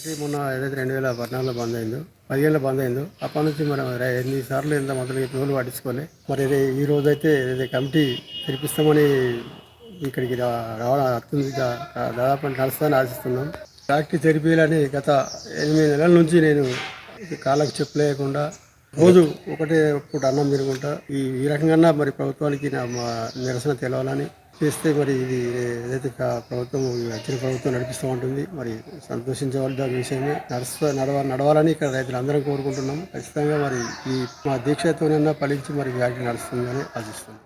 Factory మొన్న ఏదైతే 2014లో బంద్ అయిందో 15లో బంద్ అయిందో అప్పటి నుంచి మనం ఎన్నిసార్లు ఎంత మొదలు రోజులు పట్టించుకోలే. మరి ఈ రోజైతే ఏదైతే కమిటీ తెరిపిస్తామని ఇక్కడికి రావడం అత్తుంది. దాదాపు నడుస్తుందని ఆశిస్తున్నాం. ఫ్యాక్టరీ తెరిపియాలని గత 8 నెలల నుంచి నేను కాళ్ళకు చెప్పలేకుండా రోజు ఒకటే పూట అన్నం తిరుగుంటా ఈ రకంగా మరి ప్రభుత్వానికి మా నిరసన తెలవాలని చేస్తే మరి ఇది ఏదైతే ప్రభుత్వం వచ్చిన ప్రభుత్వం నడిపిస్తూ ఉంటుంది. మరి సంతోషించవలసిన విషయమే. నడవాలని ఇక్కడ రైతులందరం కోరుకుంటున్నాం. ఖచ్చితంగా మరి ఈ మా దీక్షతోనైనా ఫలించి మరి వ్యాఖ్య నడుస్తుందని ఆశిస్తున్నాం.